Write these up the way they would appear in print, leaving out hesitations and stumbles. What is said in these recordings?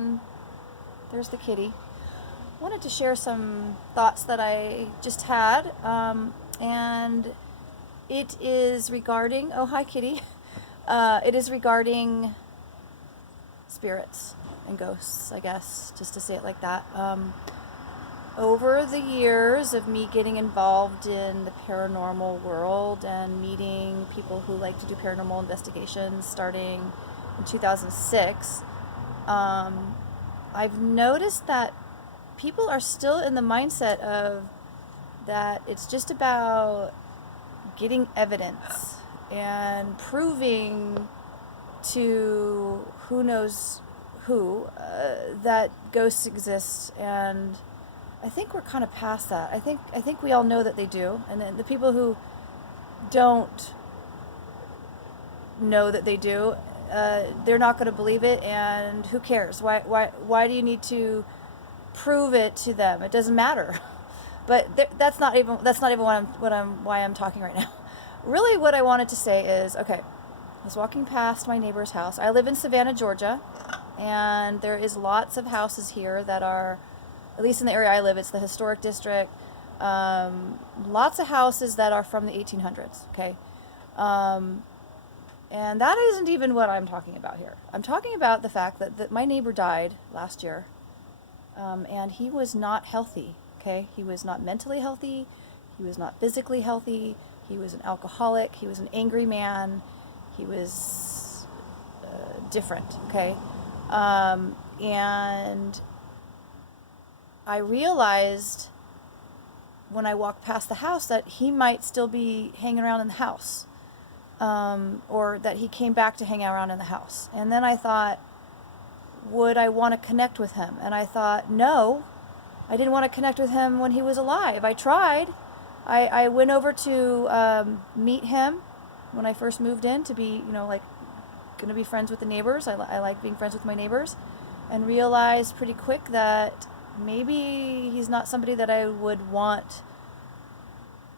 and there's the kitty. Wanted to share some thoughts that I just had, and it is regarding, oh, hi, kitty. It is regarding spirits and ghosts, I guess, just to say it like that. Over the years of me getting involved in the paranormal world and meeting people who like to do paranormal investigations starting in 2006, I've noticed that people are still in the mindset of that it's just about getting evidence and proving to who knows who that ghosts exist. And I think we're kind of past that. I think we all know that they do, and then the people who don't know that they do, they're not going to believe it, and who cares? Why do you need to prove it to them? It doesn't matter. But that's not even why I'm talking right now. Really, what I wanted to say is, okay, I was walking past my neighbor's house. I live in Savannah, Georgia, and there is lots of houses here that are, at least in the area I live, it's the historic district. Lots of houses that are from the 1800s, okay? And that isn't even what I'm talking about here. I'm talking about the fact that my neighbor died last year, and he was not healthy, okay? He was not mentally healthy. He was not physically healthy. He was an alcoholic. He was an angry man. He was different, okay? And I realized when I walked past the house that he might still be hanging around in the house, or that he came back to hang around in the house. And then I thought, would I want to connect with him? And I thought, no, I didn't want to connect with him when he was alive. I tried. I went over to meet him when I first moved in to be, like, going to be friends with the neighbors. I like being friends with my neighbors, and realized pretty quick that maybe he's not somebody that I would want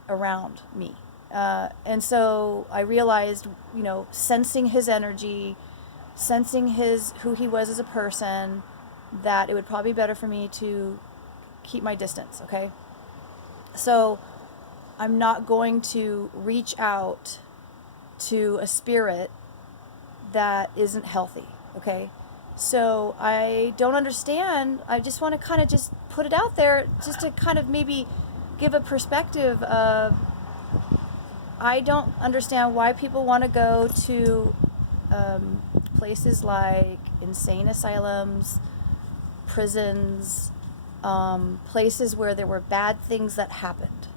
around me. And so I realized, sensing his energy, sensing who he was as a person, that it would probably be better for me to keep my distance, okay? So I'm not going to reach out to a spirit that isn't healthy, okay? So I don't understand. I just want to kind of just put it out there just to kind of maybe give a perspective of, I don't understand why people want to go to places like insane asylums, prisons, places where there were bad things that happened.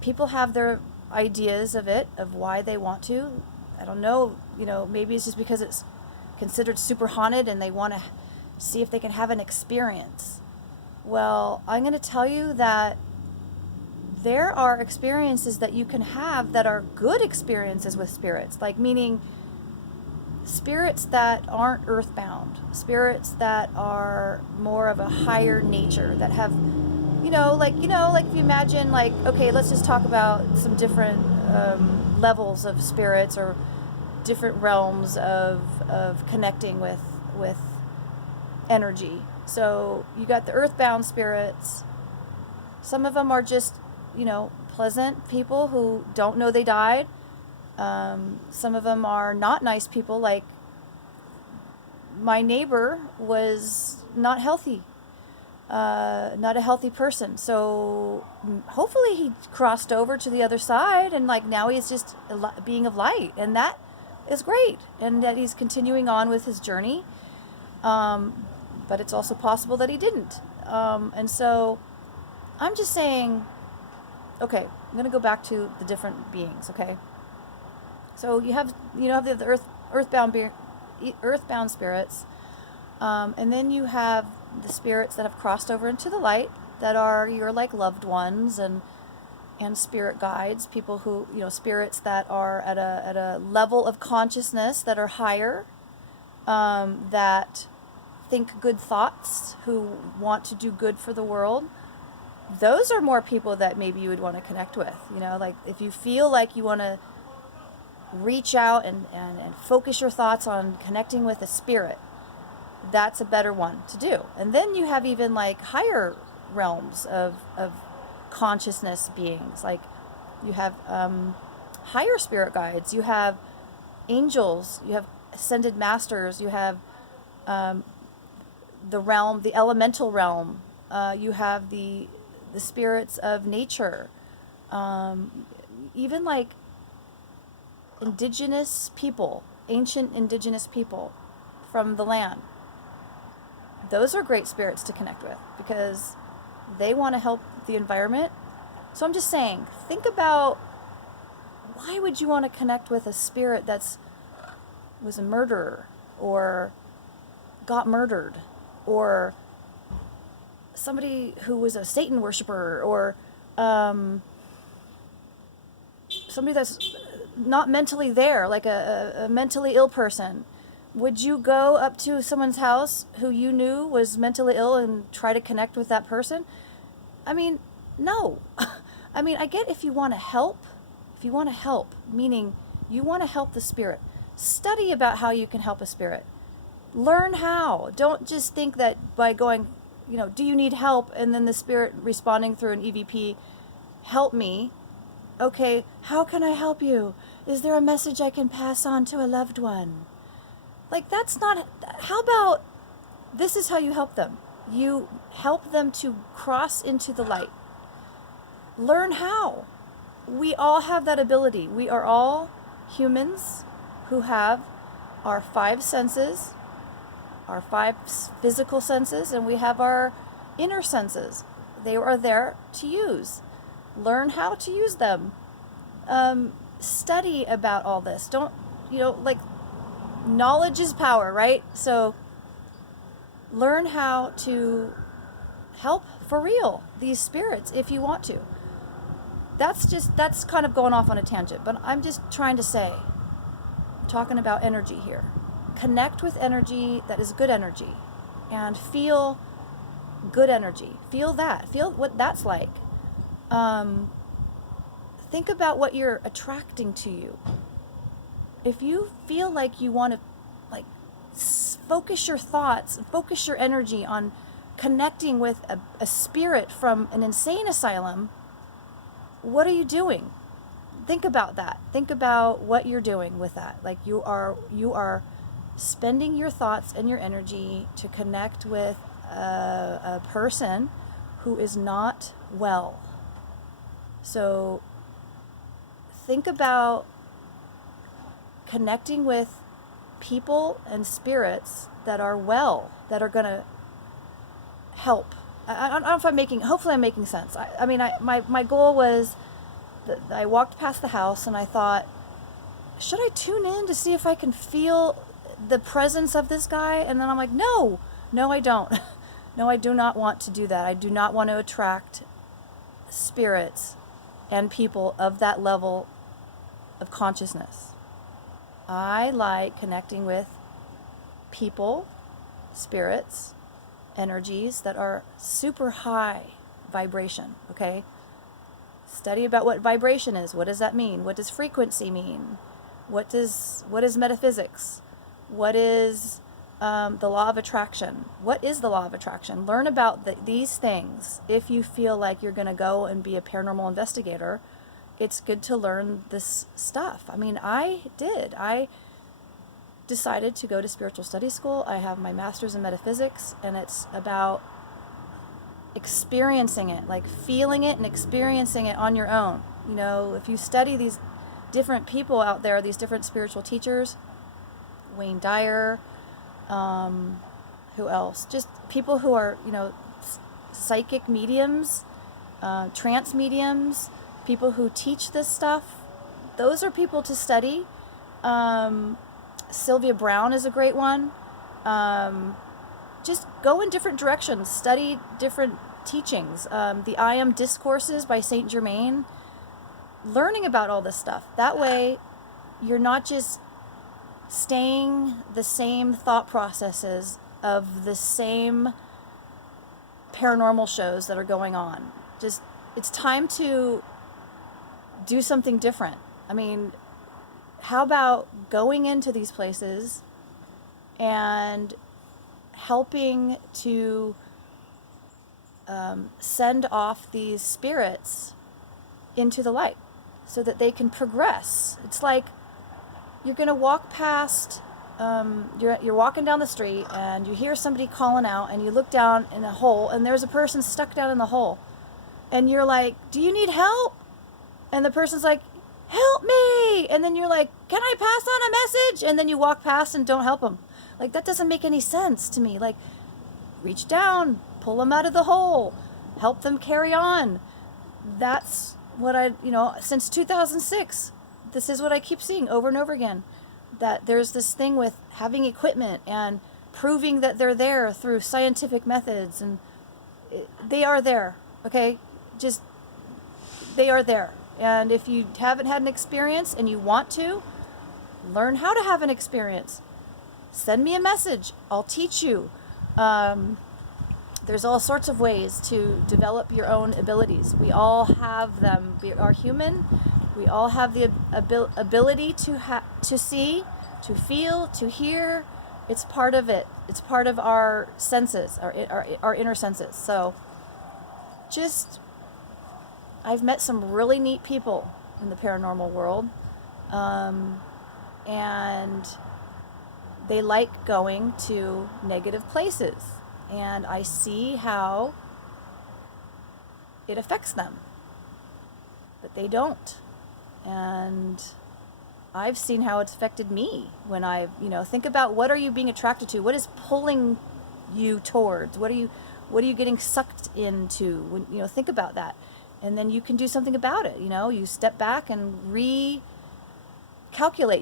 People have their ideas of it, of why they want to. I don't know, maybe it's just because it's considered super haunted and they want to see if they can have an experience. Well, I'm going to tell you that there are experiences that you can have that are good experiences with spirits, like meaning spirits that aren't earthbound, spirits that are more of a higher nature, that have, like if you imagine, like, okay, let's just talk about some different levels of spirits, or different realms of connecting with energy. So you got the earthbound spirits. Some of them are just, pleasant people who don't know they died. Some of them are not nice people, like my neighbor was not healthy, not a healthy person. So hopefully he crossed over to the other side, and like now he's just a being of light, and that is great, and that he's continuing on with his journey. But it's also possible that he didn't. And so I'm just saying, okay, I'm going to go back to the different beings, okay? So you have the earthbound spirits, and then you have the spirits that have crossed over into the light, that are your like loved ones, and spirit guides, people who, spirits that are at a level of consciousness that are higher, that think good thoughts, who want to do good for the world. Those are more people that maybe you would want to connect with. Like if you feel like you want to reach out and focus your thoughts on connecting with a spirit, that's a better one to do. And then you have even like higher realms of consciousness beings. Like you have higher spirit guides, you have angels, you have ascended masters, you have the realm, the elemental realm, you have the spirits of nature, even like indigenous people, ancient indigenous people from the land. Those are great spirits to connect with because they want to help the environment. So I'm just saying, think about, why would you want to connect with a spirit was a murderer or got murdered, or somebody who was a Satan worshiper, or somebody that's not mentally there, like a mentally ill person? Would you go up to someone's house who you knew was mentally ill and try to connect with that person? I mean, no. I mean, I get if you want to help, meaning you want to help the spirit. Study about how you can help a spirit. Learn how. Don't just think that by going, do you need help? And then the spirit responding through an EVP, help me. Okay, how can I help you? Is there a message I can pass on to a loved one? Like, that's not, how about this is how you help them? You help them to cross into the light. Learn how. We all have that ability. We are all humans who have our 5 senses, our 5 physical senses, and we have our inner senses. They are there to use. Learn how to use them. Study about all this. Don't, like, knowledge is power, right? So learn how to help for real these spirits if you want to. That's kind of going off on a tangent, but I'm just trying to say, I'm talking about energy here. Connect with energy that is good energy and feel good energy. Feel that. Feel what that's like. Think about what you're attracting to you. If you feel like you want to focus your thoughts, focus your energy on connecting with a spirit from an insane asylum, what are you doing? Think about that. Think about what you're doing with that. Like you are spending your thoughts and your energy to connect with a person who is not well. So think about connecting with people and spirits that are well, that are going to help. I don't know if hopefully I'm making sense. My goal was that I walked past the house and I thought, should I tune in to see if I can feel the presence of this guy? And then I'm like, no, I don't. No, I do not want to do that. I do not want to attract spirits and people of that level of consciousness. I like connecting with people, spirits, energies that are super high vibration, okay? Study about what vibration is. What does that mean? What does frequency mean? What is metaphysics? What is the law of attraction? What is the law of attraction? Learn about these things. If you feel like you're going to go and be a paranormal investigator, it's good to learn this stuff. I mean, I decided to go to spiritual studies school. I have my master's in metaphysics, and it's about experiencing it, like feeling it and experiencing it on your own. If you study these different people out there, these different spiritual teachers, Wayne Dyer, who else? Just people who are, psychic mediums, trance mediums, people who teach this stuff. Those are people to study. Sylvia Brown is a great one. Just go in different directions, study different teachings. The I Am Discourses by Saint Germain, learning about all this stuff. That way, you're not just staying the same thought processes of the same paranormal shows that are going on. It's time to do something different. I mean, how about going into these places and helping to send off these spirits into the light so that they can progress? It's like you're going to walk past, you're walking down the street and you hear somebody calling out, and you look down in a hole and there's a person stuck down in the hole. And you're like, do you need help? And the person's like, help me. And then you're like, can I pass on a message? And then you walk past and don't help them. Like, that doesn't make any sense to me. Like, reach down, pull them out of the hole, help them carry on. That's what since 2006, this is what I keep seeing over and over again. That there's this thing with having equipment and proving that they're there through scientific methods. And they are there, okay? Just, they are there. And if you haven't had an experience and you want to, learn how to have an experience. Send me a message. I'll teach you. There's all sorts of ways to develop your own abilities. We all have them. We are human. We all have the ability to see, to feel, to hear. It's part of it. It's part of our senses, our inner senses. So I've met some really neat people in the paranormal world, and they like going to negative places, and I see how it affects them, but they don't. And I've seen how it's affected me when think about, what are you being attracted to? What is pulling you towards? What are you getting sucked into? When, think about that. And then you can do something about it. You step back and recalculate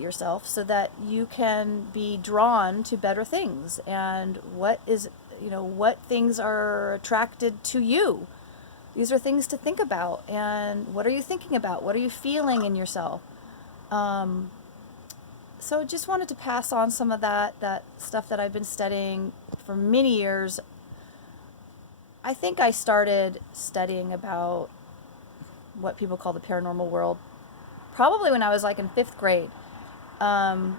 yourself so that you can be drawn to better things. And what things are attracted to you? These are things to think about. And what are you thinking about? What are you feeling in yourself? So just wanted to pass on some of that stuff that I've been studying for many years. I think I started studying about what people call the paranormal world probably when I was like in 5th grade. And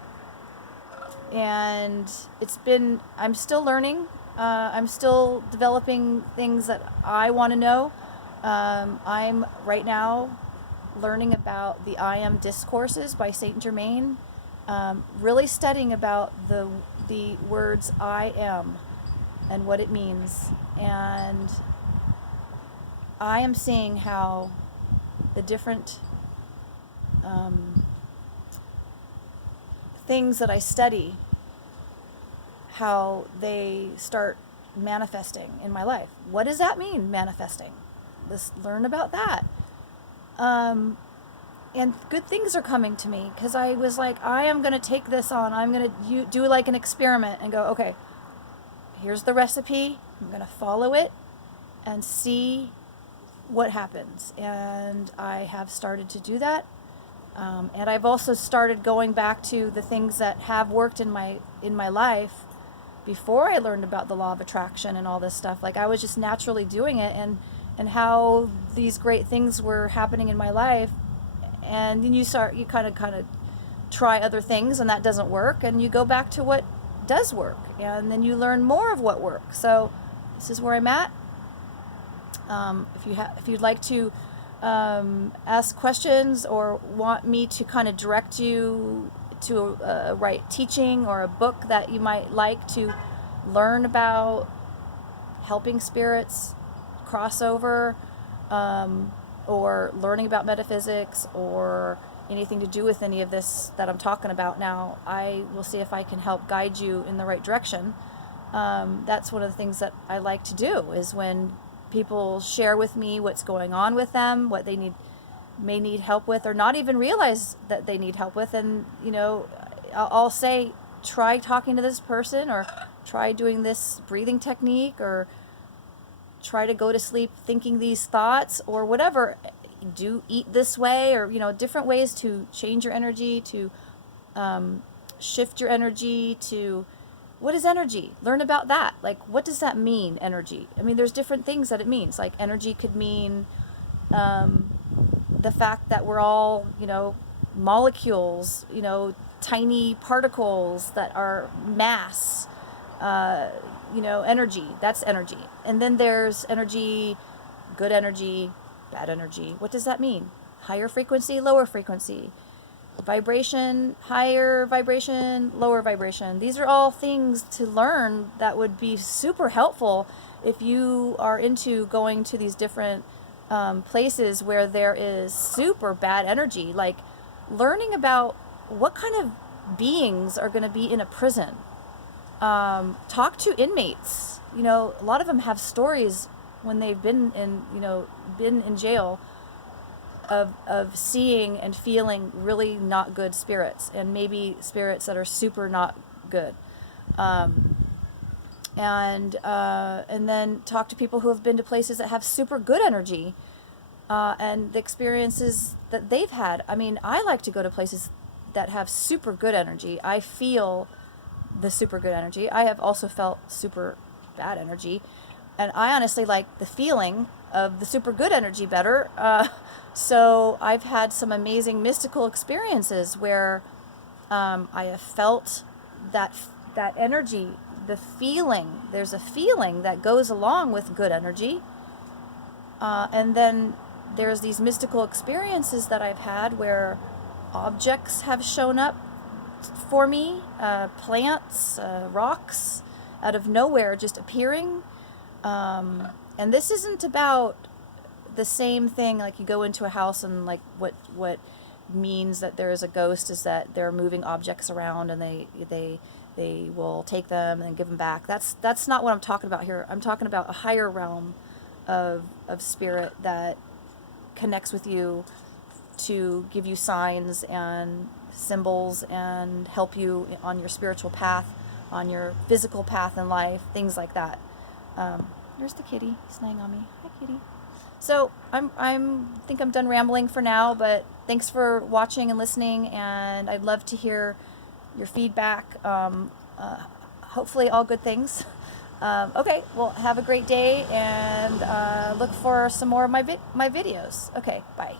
I'm still learning. I'm still developing things that I want to know. I'm right now learning about the I Am discourses by Saint Germain, really studying about the words I am and what it means. And I am seeing how the different things that I study, how they start manifesting in my life. What does that mean, manifesting? Let's learn about that. And good things are coming to me, because I was like, I am going to take this on. I'm going to do like an experiment and go, okay, here's the recipe. I'm going to follow it and see what happens. And I have started to do that. And I've also started going back to the things that have worked in my life before I learned about the law of attraction and all this stuff. Like, I was just naturally doing it, and how these great things were happening in my life. And then you kind of try other things, and that doesn't work, and you go back to what does work, and then you learn more of what works. So this is where I'm at. If you'd like to ask questions or want me to kind of direct you to a right teaching or a book that you might like to learn about helping spirits cross over, or learning about metaphysics, or anything to do with any of this that I'm talking about now, I will see if I can help guide you in the right direction. That's one of the things that I like to do, is when people share with me what's going on with them, what they may need help with, or not even realize that they need help with. And I'll say, try talking to this person, or try doing this breathing technique, or try to go to sleep thinking these thoughts, or whatever. Eat this way, or different ways to change your energy, to shift your energy. To what is energy? Learn about that. Like, what does that mean, energy? I mean, there's different things that it means. Like, energy could mean the fact that we're all molecules, tiny particles that are mass, energy. That's energy. And then there's energy, good energy, bad energy. What does that mean? Higher frequency, lower frequency. Vibration, higher vibration, lower vibration. These are all things to learn that would be super helpful if you are into going to these different places where there is super bad energy. Like learning about what kind of beings are going to be in a prison. Talk to inmates. A lot of them have stories when they've been in jail of seeing and feeling really not good spirits, and maybe spirits that are super not good. And then talk to people who have been to places that have super good energy, and the experiences that they've had. I mean, I like to go to places that have super good energy. I feel the super good energy. I have also felt super bad energy, and I honestly like the feeling of the super good energy better. So I've had some amazing mystical experiences where I have felt that energy, the feeling. There's a feeling that goes along with good energy, and then there's these mystical experiences that I've had where objects have shown up for me, plants, rocks, out of nowhere, just appearing. And this isn't about the same thing, like you go into a house and like what means that there is a ghost is that they're moving objects around and they will take them and give them back. That's not what I'm talking about here. I'm talking about a higher realm of spirit that connects with you to give you signs and symbols and help you on your spiritual path, on your physical path in life, things like that. There's the kitty. He's laying on me. Hi, kitty. So I'm think I'm done rambling for now, but thanks for watching and listening, and I'd love to hear your feedback. Hopefully all good things. Okay, well, have a great day, and look for some more of my videos. Okay, bye.